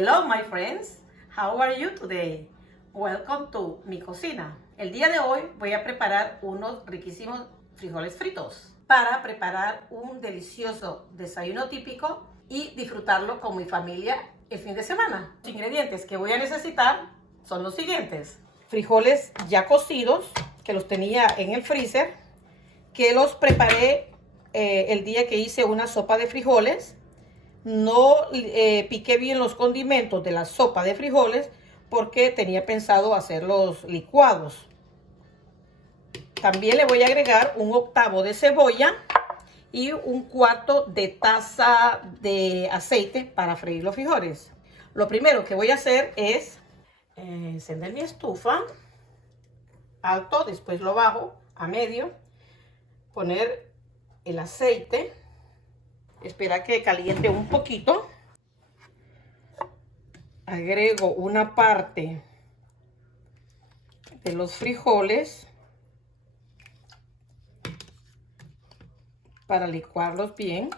Hello my friends, how are you today? Welcome to mi cocina. El día de hoy voy a preparar unos riquísimos frijoles fritos para preparar un delicioso desayuno típico y disfrutarlo con mi familia el fin de semana. Los ingredientes que voy a necesitar son los siguientes: frijoles ya cocidos, que los tenía en el freezer, que los preparé el día que hice una sopa de frijoles. No piqué bien los condimentos de la sopa de frijoles porque tenía pensado hacerlos licuados. También le voy a agregar 1/8 de cebolla y 1/4 de taza de aceite para freír los frijoles. Lo primero que voy a hacer es encender mi estufa alto, después lo bajo a medio, poner el aceite, esperar que caliente un poquito, agrego una parte de los frijoles para licuarlos bien,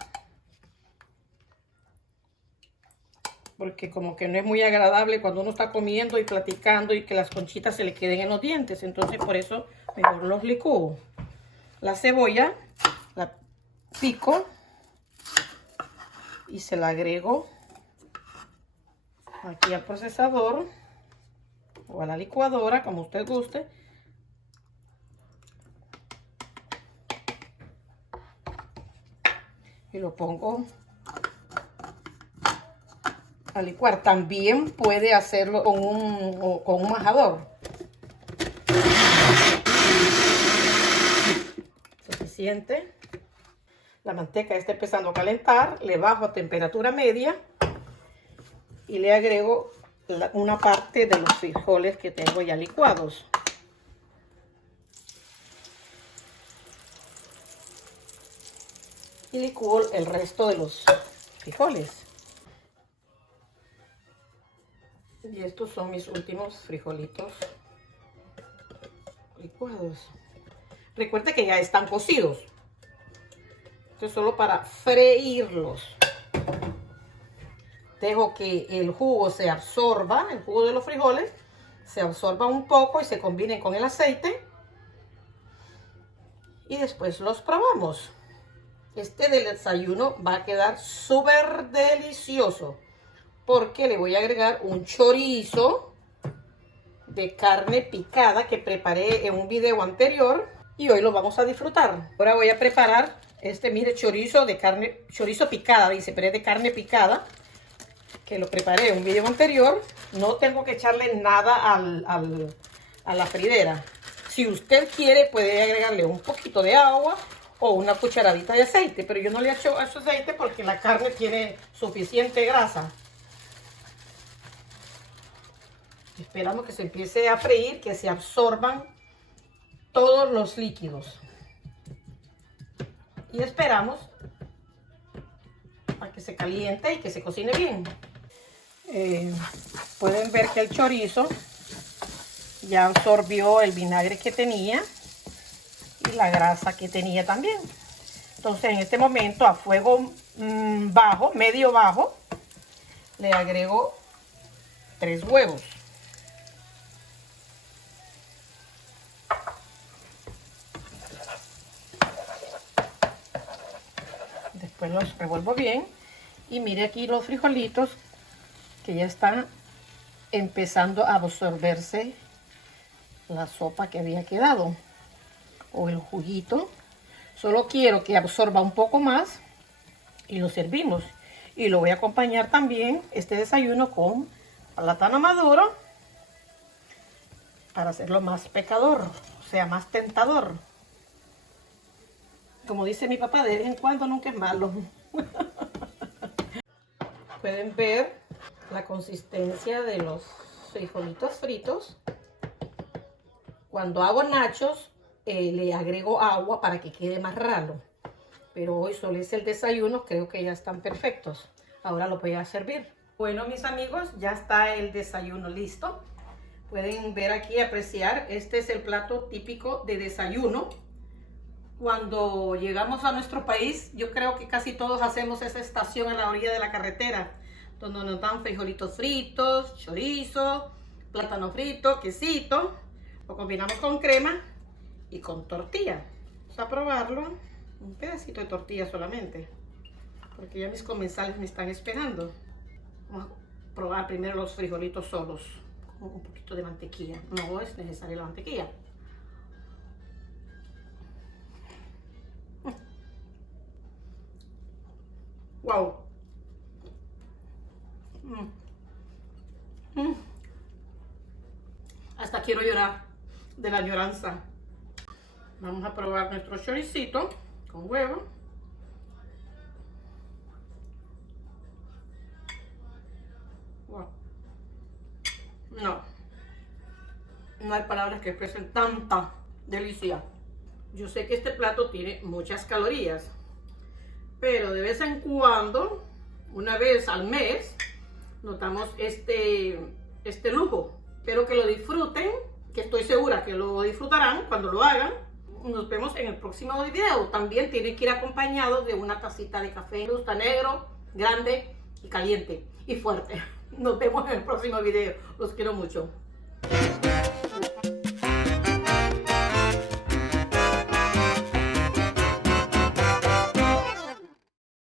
porque como que no es muy agradable cuando uno está comiendo y platicando y que las conchitas se le queden en los dientes. Entonces por eso mejor los licúo. La cebolla la pico y se la agrego aquí al procesador o a la licuadora, como usted guste. Y lo pongo a licuar. También puede hacerlo con un majador. Suficiente. La manteca está empezando a calentar, le bajo a temperatura media y le agrego una parte de los frijoles que tengo ya licuados. Y licúo el resto de los frijoles. Y estos son mis últimos frijolitos licuados. Recuerde que ya están cocidos. Esto es solo para freírlos. Dejo que el jugo se absorba, el jugo de los frijoles se absorba un poco y se combine con el aceite. Y después los probamos. Este del desayuno va a quedar súper delicioso porque le voy a agregar un chorizo de carne picada que preparé en un video anterior y hoy lo vamos a disfrutar. Ahora voy a preparar mire, chorizo de carne, chorizo picada, dice, pero es de carne picada, que lo preparé en un video anterior. No tengo que echarle nada a la freidera. Si usted quiere, puede agregarle un poquito de agua o una cucharadita de aceite, pero yo no le echo ese aceite porque la carne tiene suficiente grasa. Esperamos que se empiece a freír, que se absorban todos los líquidos. Y esperamos a que se caliente y que se cocine bien. Pueden ver que el chorizo ya absorbió el vinagre que tenía y la grasa que tenía también. Entonces en este momento a fuego bajo, medio bajo, le agrego 3 huevos. Después los revuelvo bien y mire aquí los frijolitos que ya están empezando a absorberse la sopa que había quedado o el juguito. Solo quiero que absorba un poco más y lo servimos. Y lo voy a acompañar también este desayuno con plátano maduro para hacerlo más pecador, o sea, más tentador. Como dice mi papá, de vez en cuando nunca es malo. Pueden ver la consistencia de los frijolitos fritos. Cuando hago nachos, le agrego agua para que quede más ralo. Pero hoy solo es el desayuno, creo que ya están perfectos. Ahora lo voy a servir. Bueno, mis amigos, ya está el desayuno listo. Pueden ver aquí, apreciar, este es el plato típico de desayuno. Cuando llegamos a nuestro país, yo creo que casi todos hacemos esa estación a la orilla de la carretera, donde nos dan frijolitos fritos, chorizo, plátano frito, quesito. Lo combinamos con crema y con tortilla. Vamos a probarlo. Un pedacito de tortilla solamente, porque ya mis comensales me están esperando. Vamos a probar primero los frijolitos solos, con un poquito de mantequilla. No es necesaria la mantequilla. Wow. Hasta quiero llorar de la añoranza. Vamos a probar nuestro choricito con huevo. Wow. No hay palabras que expresen tanta delicia. Yo sé que este plato tiene muchas calorías, pero de vez en cuando, una vez al mes, nos damos este lujo. Espero que lo disfruten, que estoy segura que lo disfrutarán cuando lo hagan. Nos vemos en el próximo video. También tiene que ir acompañado de una tacita de café. Me gusta negro, grande y caliente y fuerte. Nos vemos en el próximo video. Los quiero mucho.